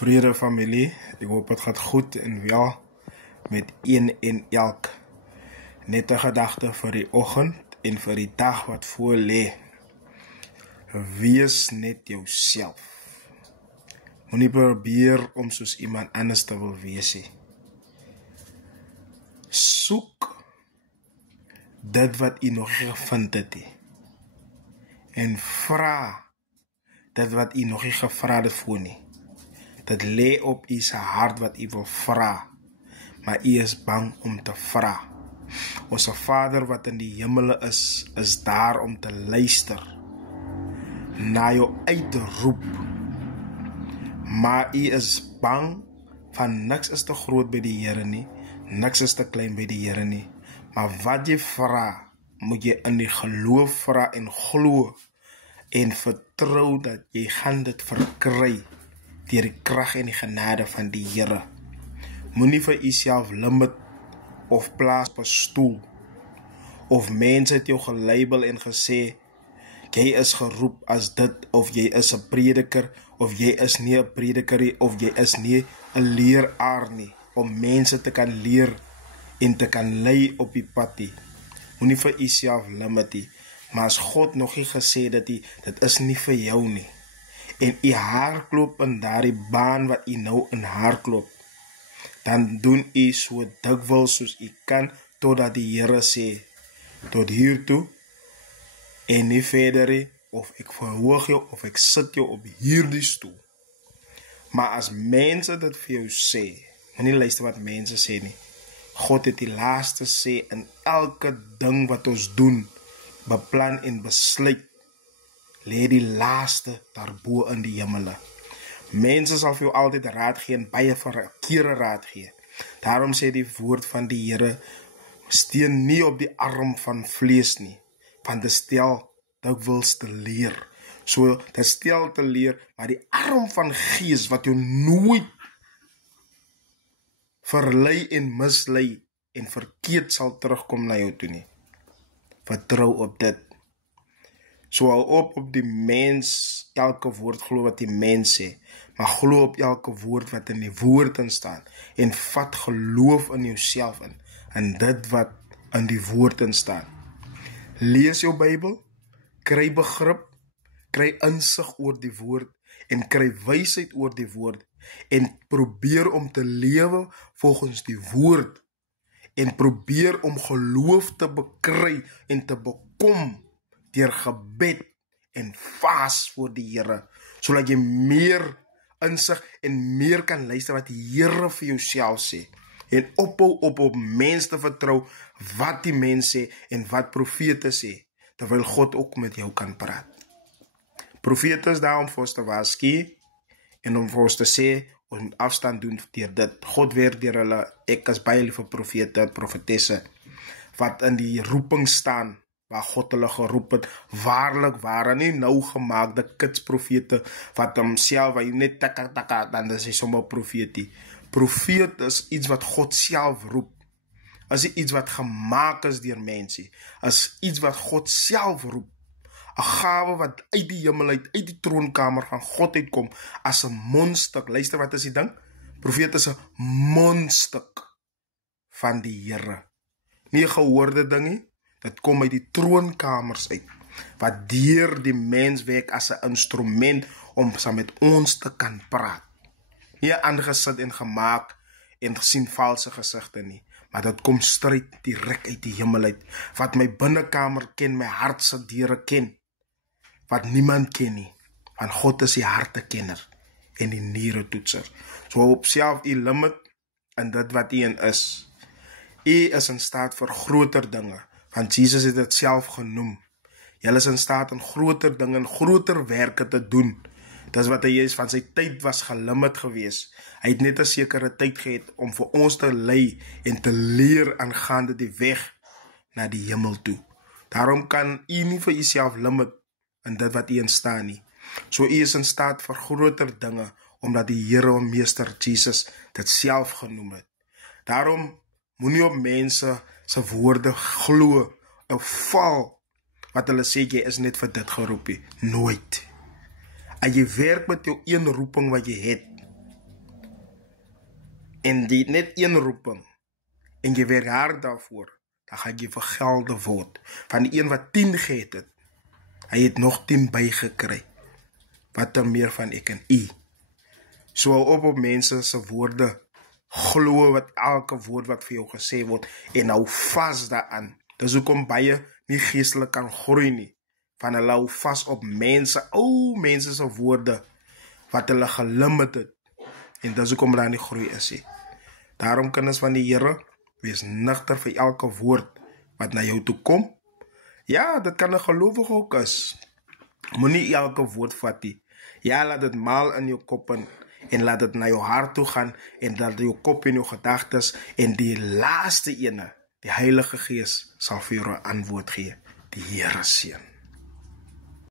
Vrede familie, ik hoop het gaat goed en wel met een en elk. Net 'n gedachte vir die oggend en vir die dag wat voor lê. Wees net jouself. Moenie probeer om soos iemand anders te wil wees nie. Soek dit wat u nog nie gevind het nie. En vra dit wat u nog nie gevra het voor nie. Dit lê op u se hart wat u wil vra, maar u is bang om te vra. Ons Vader wat in die hemele is daar om te luister na jou uitroep. Maar u is bang van niks is te groot by die Here nie, niks is te klein by die Here nie. Maar wat jy vra, moet jy in die geloof vra en glo en vertrou dat jy gaan dit verkry deur die krag en die genade van die Here. Moenie vir jouself limit of plaas op 'n stoel. Of mense het jou gelabel en gesê, jy is geroep as dit, of jy is 'n prediker, of jy is nie 'n prediker nie, of jy is nie 'n leraar nie, om mense te kan leer en te kan lei op die pad nie. Moenie vir jouself limit nie, maar as God nog nie gesê dat dit is nie vir jou nie, en u hardloop in daardie baan wat u nou in hardloop, dan doen u so dikwels soos u kan, totdat die Here sê, tot hiertoe, en nie verder nie, of ek verhoog jou, of ek sit jou op hierdie stoel. Maar as mense dit vir jou sê, moenie luister wat mense sê nie. God het die laaste sê in elke ding wat ons doen, beplan en besluit, lê die laaste daarbo in die hemele. Mense sal vir jou altyd raad gee en baie verkeerde raad gee. Daarom sê die woord van die Here, steun nie op die arm van vlees nie, want dit stel dikwels te leer. So, dit stel te leer, maar die arm van gees wat jou nooit verlei en mislei en verkeerd sal terugkom na jou toe nie. Vertrou op dit. So hou op die mens elke woord glo wat die mens sê, maar glo op elke woord wat in die woord in staan, en vat geloof in jouself in dit wat in die woord in staan. Lees jou Bybel, kry begrip, kry insig oor die woord, en kry wysheid oor die woord, en probeer om te lewe volgens die woord, en probeer om geloof te bekry en te bekom deur gebed en vas voor die Here, sodat jy meer insig en meer kan luister wat die Here vir jouself sê, en ophou op mens te vertrou wat die mens sê en wat profete sê, terwyl God ook met jou kan praat. Profete is daar om vir ons te waarsku en om vir ons te sê, ons moet afstand doen deur dit. God werk deur hulle, ek is baie lief vir profete, profetesse, wat in die roeping staan, waar God hulle geroep het, waarlik waar, nie nou gemaakte kitsprofete, wat homself, waar jy net taka, dan is hy sommer profetie. Profeet is iets wat God self roep, is iets wat gemaak is deur mense, is iets wat God self roep, 'n gawe wat uit die hemel uit die troonkamer van God uitkom, as 'n mondstuk. Luister, wat is die ding? Profeet is 'n mondstuk van die Here. Nie 'n gehoorde ding nie, dit kom uit die troonkamers uit, wat deur die mens werk as 'n instrument om saam met ons te kan praat. Nie aangesit en gemaak en gesien valse gesigte nie, maar dit kom stryd direk uit die hemel uit, wat my binnekamer ken, my hart se deure ken, wat niemand ken nie, want God is die hartekenner en die niere toetser. So op self u limit in dit wat u in is. U is in staat vir groter dinge, want Jesus het dit self genoem. Jy is in staat om groter dinge en groter werke te doen. Dis wat hy is, van sy tyd was gelimit gewees. Hy het net 'n sekere tyd gehad om vir ons te lei en te leer aangaande die weg na die hemel toe. Daarom kan u nie vir jouself limit in dit wat u in staan nie. So u is in staat vir groter dinge, omdat die Here en Meester Jesus dit self genoem het. Daarom moenie op mense se woorde glo of val wat hulle sê jy is net vir dit geroep nie. Nooit. En jy werk met jou een roeping wat jy het, en die net een roeping, en jy werk hard daarvoor, dan gaan jy vergelde word. Van die een wat 10 gehet het, hy het nog 10 bygekry. Wat er meer van ek en u. So hou op mense se woorde, glo wat elke woord wat vir jou gesê word, en hou vas daaraan. Dis hoekom baie nie geestelik kan groei nie, van hulle hou vas op mense, mense se woorde, wat hulle gelimit het, en dis hoekom daar nie groei is nie. Daarom kinders van die Here, wees nigter vir elke woord wat na jou toe kom. Ja, dit kan 'n gelowige ook is. Moenie elke woord vat nie. Ja, laat dit maal in jou kop en laat dit na jou hart toe gaan en laat jou kop en jou gedagtes en die laaste ene, die Heilige Gees, sal vir jou 'n antwoord gee. Die Here seën.